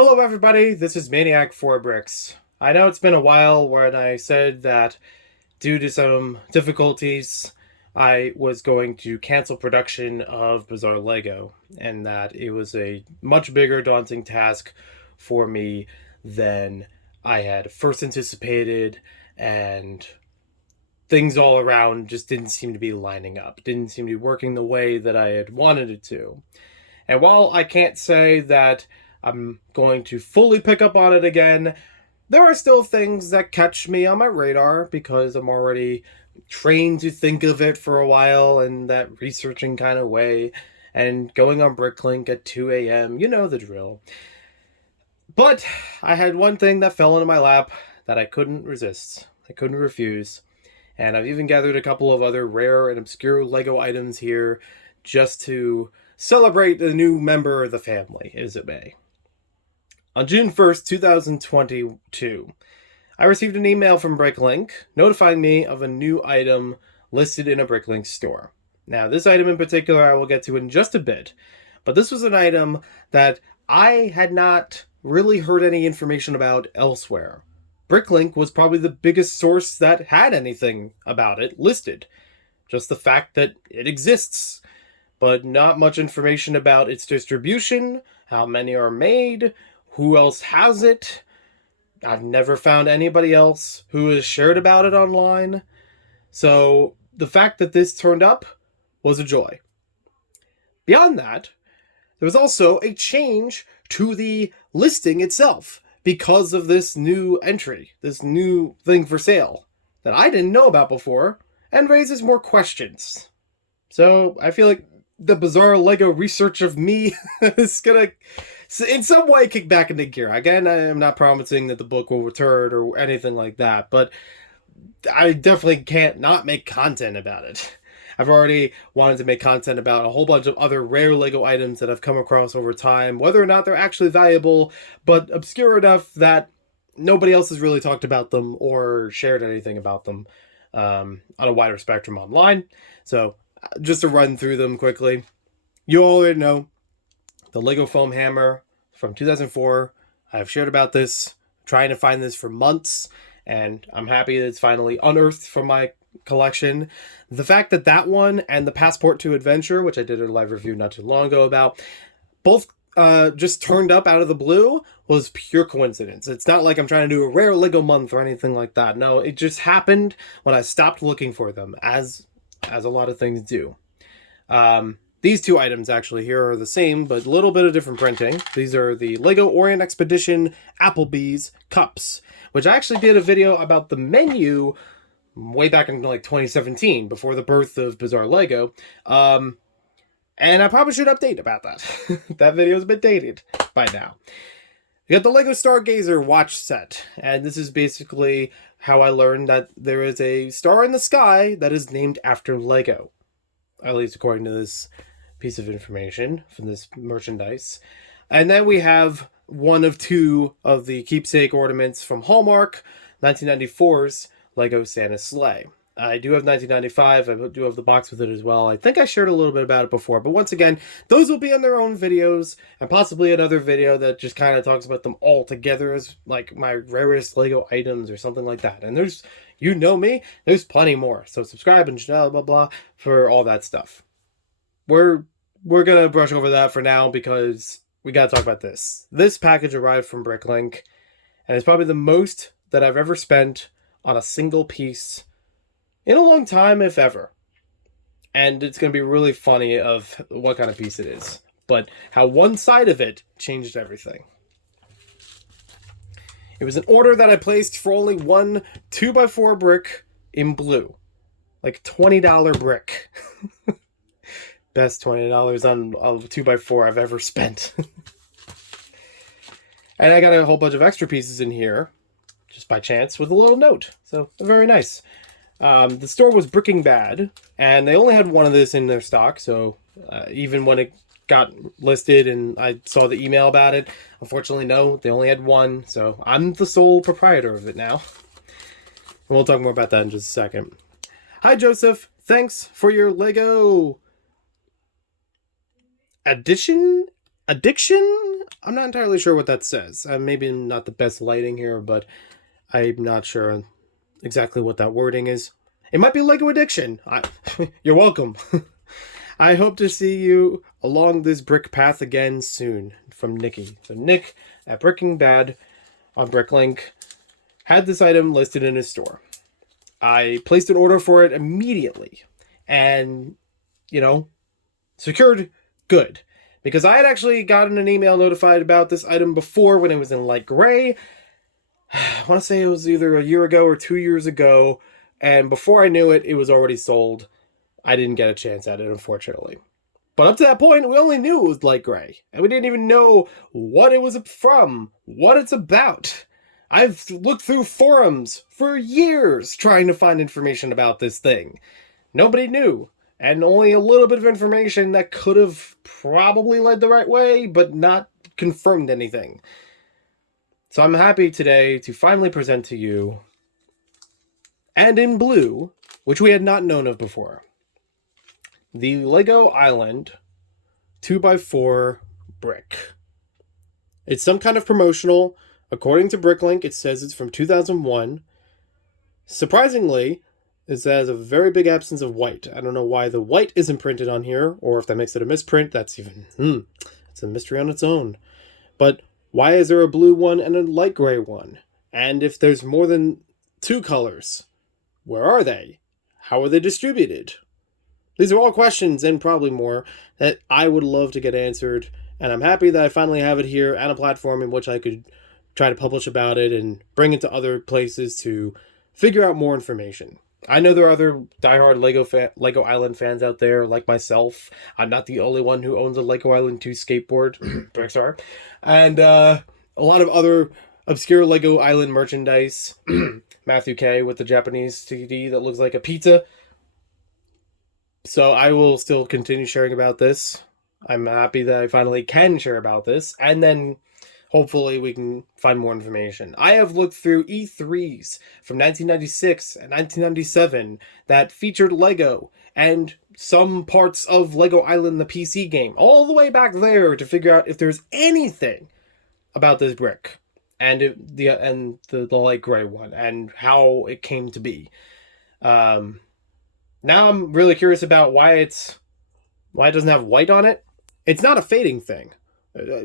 Hello everybody, this is Maniac 4 Bricks. I know it's been a while when I said that due to some difficulties I was going to cancel production of Bizarre Lego, and that it was a much bigger daunting task for me than I had first anticipated, and things all around just didn't seem to be lining up, didn't seem to be working the way that I had wanted it to. And while I can't say that I'm going to fully pick up on it again, there are still things that catch me on my radar because I'm already trained to think of it for a while in that researching kind of way and going on Bricklink at 2 a.m. You know the drill. But I had one thing that fell into my lap that I couldn't resist. I couldn't refuse. And I've even gathered a couple of other rare and obscure Lego items here just to celebrate the new member of the family, as it may. On June 1st, 2022, I received an email from Bricklink notifying me of a new item listed in a Bricklink store. Now, this item in particular I will get to in just a bit, but this was an item that I had not really heard any information about elsewhere. Bricklink was probably the biggest source that had anything about it listed. Just the fact that it exists, but not much information about its distribution, how many are made, who else has it. I've never found anybody else who has shared about it online. So the fact that this turned up was a joy. Beyond that, there was also a change to the listing itself because of this new entry, this new thing for sale that I didn't know about before and raises more questions. So I feel like the bizarre Lego research of me is gonna, in some way, kick back into gear. Again, I am not promising that the book will return or anything like that, but I definitely can't not make content about it. I've already wanted to make content about a whole bunch of other rare Lego items that I've come across over time, whether or not they're actually valuable, but obscure enough that nobody else has really talked about them or shared anything about them on a wider spectrum online. So just to run through them quickly, you already know the Lego foam hammer from 2004. I've shared about this, trying to find this for months, and I'm happy that it's finally unearthed from my collection. The fact that that one and the Passport to Adventure, which I did a live review not too long ago about, both just turned up out of the blue was pure coincidence. It's not like I'm trying to do a rare Lego month or anything like that. No, it just happened when I stopped looking for them, as a lot of things do. These two items actually here are the same, but a little bit of different printing. These are the Lego Orient Expedition Applebee's cups, which I actually did a video about the menu way back in like 2017, before the birth of Bizarre Lego. And I probably should update about that. That video's a bit dated by now. You got the Lego Stargazer watch set, and this is basically how I learned that there is a star in the sky that is named after Lego. At least according to this piece of information from this merchandise. And then we have one of two of the keepsake ornaments from Hallmark, 1994's Lego Santa's Sleigh. I do have 1995. I do have the box with it as well. I think I shared a little bit about it before, but once again, those will be in their own videos, and possibly another video that just kind of talks about them all together as like my rarest Lego items or something like that. And there's, you know me, there's plenty more. So subscribe and blah blah blah for all that stuff. We're gonna brush over that for now because we gotta talk about this. This package arrived from Bricklink, and it's probably the most that I've ever spent on a single piece in a long time, if ever. And it's going to be really funny of what kind of piece it is, but how one side of it changed everything. It was an order that I placed for only one 2x4 brick in blue. Like $20 brick. Best $20 on a 2x4 I've ever spent. And I got a whole bunch of extra pieces in here, just by chance, with a little note. So, very nice. The store was bricking bad, and they only had one of this in their stock, so even when it got listed and I saw the email about it, unfortunately, no, they only had one, so I'm the sole proprietor of it now. And we'll talk more about that in just a second. Hi, Joseph. Thanks for your Lego addition addiction? I'm not entirely sure what that says. Maybe not the best lighting here, but I'm not sure exactly what that wording is. It might be Lego addiction. You're welcome. I hope to see you along this brick path again soon. From Nikki. So Nick at Breaking Bad on Bricklink had this item listed in his store. I placed an order for it immediately and, secured good. Because I had actually gotten an email notified about this item before when it was in light gray. I want to say it was either a year ago or 2 years ago. And before I knew it, it was already sold. I didn't get a chance at it, unfortunately. But up to that point, we only knew it was light gray. And we didn't even know what it was from, what it's about. I've looked through forums for years trying to find information about this thing. Nobody knew. And only a little bit of information that could have probably led the right way, but not confirmed anything. So I'm happy today to finally present to you, and in blue, which we had not known of before, the Lego Island 2x4 brick. It's some kind of promotional. According to Bricklink, it says it's from 2001. Surprisingly, it has a very big absence of white. I don't know why the white isn't printed on here, or if that makes it a misprint. That's even, it's a mystery on its own. But why is there a blue one and a light gray one? And if there's more than 2 colors, where are they? How are they distributed? These are all questions, and probably more, that I would love to get answered. And I'm happy that I finally have it here at a platform in which I could try to publish about it and bring it to other places to figure out more information. I know there are other diehard Lego Island fans out there, like myself. I'm not the only one who owns a Lego Island 2 skateboard. Bricks are. And a lot of other obscure Lego Island merchandise. Matthew K. with the Japanese CD that looks like a pizza. So I will still continue sharing about this. I'm happy that I finally can share about this. And then hopefully we can find more information. I have looked through E3s from 1996 and 1997 that featured Lego and some parts of Lego Island, the PC game, all the way back there to figure out if there's anything about this brick and the light gray one and how it came to be. Now I'm really curious about why it doesn't have white on it. It's not a fading thing.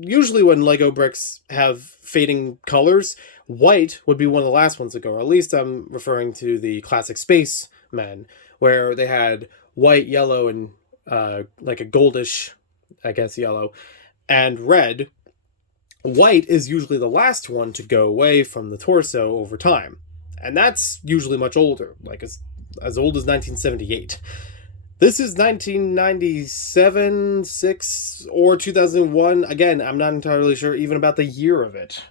Usually when Lego bricks have fading colors, white would be one of the last ones to go. Or at least I'm referring to the classic Spaceman, where they had white, yellow, and like a goldish, I guess, yellow, and red. White is usually the last one to go away from the torso over time. And that's usually much older, like as old as 1978. This is 1997, 6, or 2001. Again, I'm not entirely sure even about the year of it.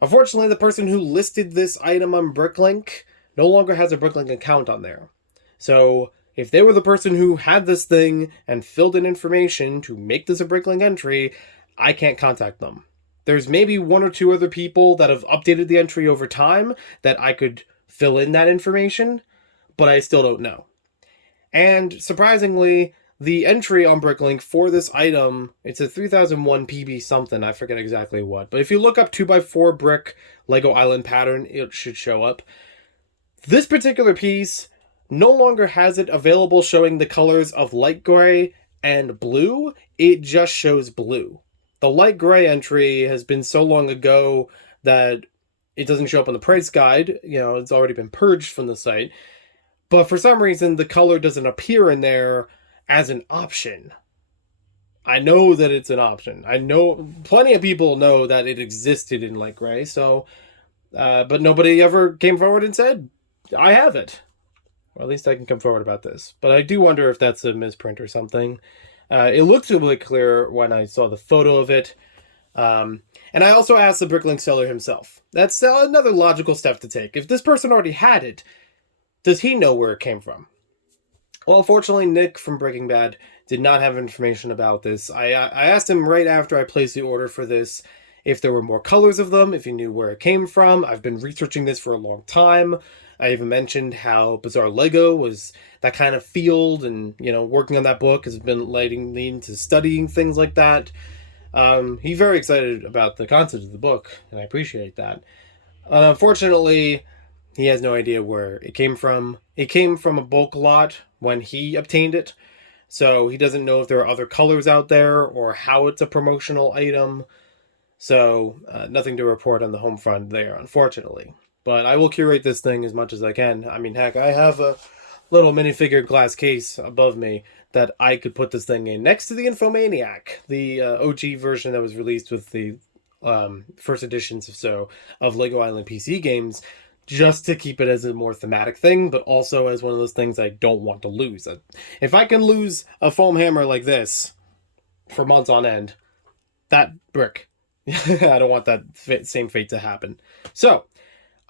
Unfortunately, the person who listed this item on Bricklink no longer has a Bricklink account on there. So, if they were the person who had this thing and filled in information to make this a Bricklink entry, I can't contact them. There's maybe 1 or 2 other people that have updated the entry over time that I could fill in that information, but I still don't know. And surprisingly, the entry on Bricklink for this item, it's a 3001 PB something, I forget exactly what. But if you look up 2x4 brick Lego Island pattern, it should show up. This particular piece no longer has it available showing the colors of light gray and blue. It just shows blue. The light gray entry has been so long ago that it doesn't show up on the price guide. It's already been purged from the site. But for some reason, the color doesn't appear in there as an option. I know that it's an option. I know plenty of people know that it existed in light gray, so, but nobody ever came forward and said, I have it. Or at least I can come forward about this. But I do wonder if that's a misprint or something. It looked really clear when I saw the photo of it. And I also asked the Bricklink seller himself. That's another logical step to take. If this person already had it, does he know where it came from? Well, unfortunately, Nick from Breaking Bad did not have information about this. I asked him right after I placed the order for this if there were more colors of them, if he knew where it came from. I've been researching this for a long time. I even mentioned how Bizarre Lego was that kind of field, and working on that book has been leading me into studying things like that. He's very excited about the content of the book, and I appreciate that. Unfortunately, he has no idea where it came from. It came from a bulk lot when he obtained it, so he doesn't know if there are other colors out there or how it's a promotional item. So, nothing to report on the home front there, unfortunately. But I will curate this thing as much as I can. I mean, heck, I have a little minifigure glass case above me that I could put this thing in next to the Infomaniac, the OG version that was released with the first editions of Lego Island PC games, just to keep it as a more thematic thing, but also as one of those things I don't want to lose. If I can lose a foam hammer like this for months on end, that brick. I don't want that same fate to happen. So,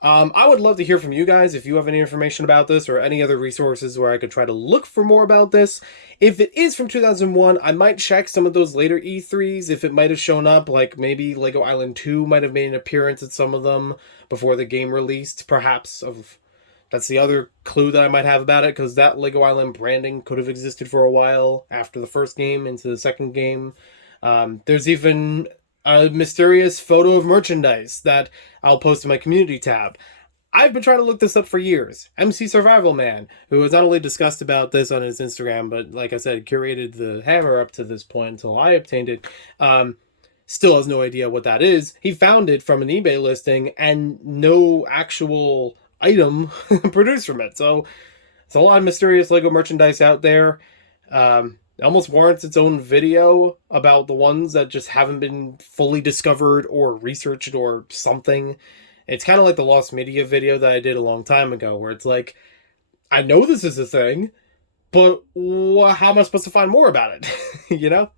I would love to hear from you guys if you have any information about this or any other resources where I could try to look for more about this. If it is from 2001, I might check some of those later E3s if it might have shown up, like maybe Lego Island 2 might have made an appearance at some of them before the game released, perhaps. That's the other clue that I might have about it, because that Lego Island branding could have existed for a while after the first game into the second game. There's even a mysterious photo of merchandise that I'll post in my community tab. I've been trying to look this up for years. MC Survival Man, who has not only discussed about this on his Instagram, but like I said, curated the hammer up to this point until I obtained it, still has no idea what that is. He found it from an eBay listing and no actual item produced from it. So it's a lot of mysterious Lego merchandise out there. It almost warrants its own video about the ones that just haven't been fully discovered or researched or something. It's kind of like the Lost Media video that I did a long time ago, where it's like, I know this is a thing, but how am I supposed to find more about it? You know?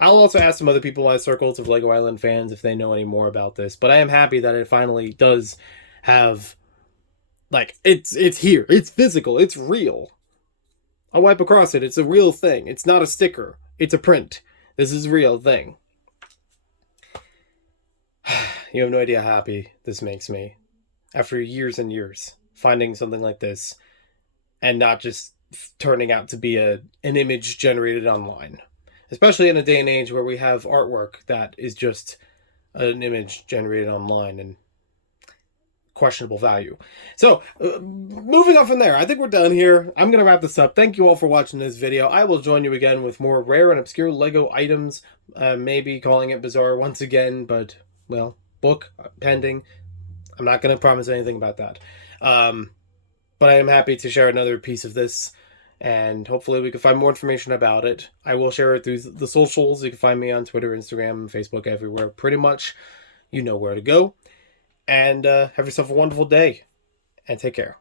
I'll also ask some other people in my circles of Lego Island fans if they know any more about this, but I am happy that it finally does have, like, it's here. It's physical. It's real. I'll wipe across it. It's a real thing. It's not a sticker. It's a print. This is a real thing. You have no idea how happy this makes me. After years and years, finding something like this and not just turning out to be an image generated online. Especially in a day and age where we have artwork that is just an image generated online and questionable value. So, moving on from there, I think we're done here. I'm going to wrap this up. Thank you all for watching this video. I will join you again with more rare and obscure Lego items, maybe calling it bizarre once again, but, well, book pending. I'm not going to promise anything about that. But I am happy to share another piece of this, and hopefully we can find more information about it. I will share it through the socials. You can find me on Twitter, Instagram, Facebook, everywhere. Pretty much, you know where to go. And have yourself a wonderful day, and take care.